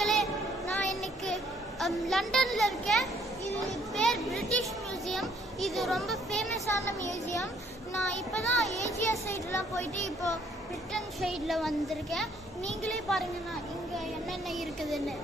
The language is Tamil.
மக்களே, நான் இன்னைக்கு லண்டன்ல இருக்கேன். இது பேர் பிரிட்டிஷ் மியூசியம். இது ரொம்ப ஃபேமஸான மியூசியம். நான் இப்போதான் ஏசியா சைட்லாம் போயிட்டு இப்போ பிரிட்டன் சைடில் வந்திருக்கேன். நீங்களே பாருங்க நான் இங்கே என்னென்ன இருக்குதுன்னு.